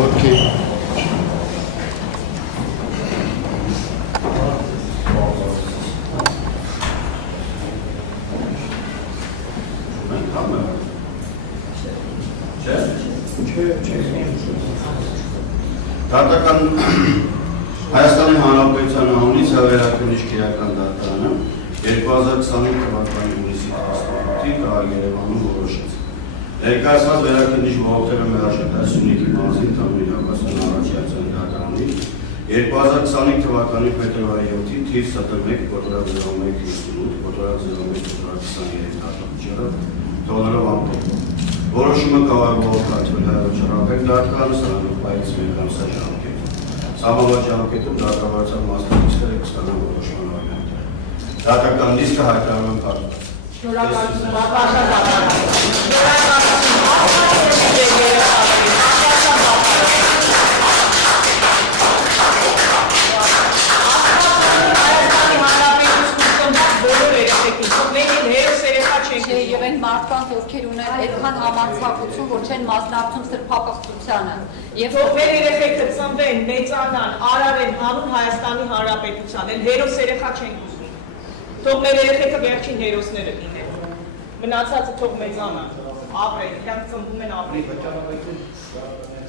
Okay. Դատական Հայաստանի Հանրապետության անունից հավերակնիչ քրեական դատարանը 2025 թվականի հունիսի 18-ին տղա Երևանում որոշեց։ Ներկայացված վերակնիչ բողոքները մերաշտած Սյունիքի մարզի Տանուի Հակասյան առաջացան դատարանի 2025 թվականի փետրվարի 7-ի թիվ ՍՏ1 կոտրակ 0158 կոտրակ 0123 դատապատճառը թողնելով ամփոփ։ Որոշումը կավարվող կարգել հայրոջարապետ դատարանը սրանոպայից մեկանսաժամկետ։ Սահմանվաճառակետում դատավարության մասնակիցները կստանան որոշման օրենքները։ Դատական դիսկը հայտարարում կարգված։ Եվ այն մարդկանց, ովքեր ունեն այդքան համարձակություն, որ չեն մասնակցում սրբապղծությանը։ Եվ ովքեր երեխեքը ծնվեն, մեծանան, արարեն հանուն Հայաստանի Հանրապետության, են հերոս երեխա չեն ուզում։ Թող մեր երեխեքը վերջին հերոսները լինեն։ Մնացածը թող մեծանան, ապրեն, իրանք ծնվում են ապրեն։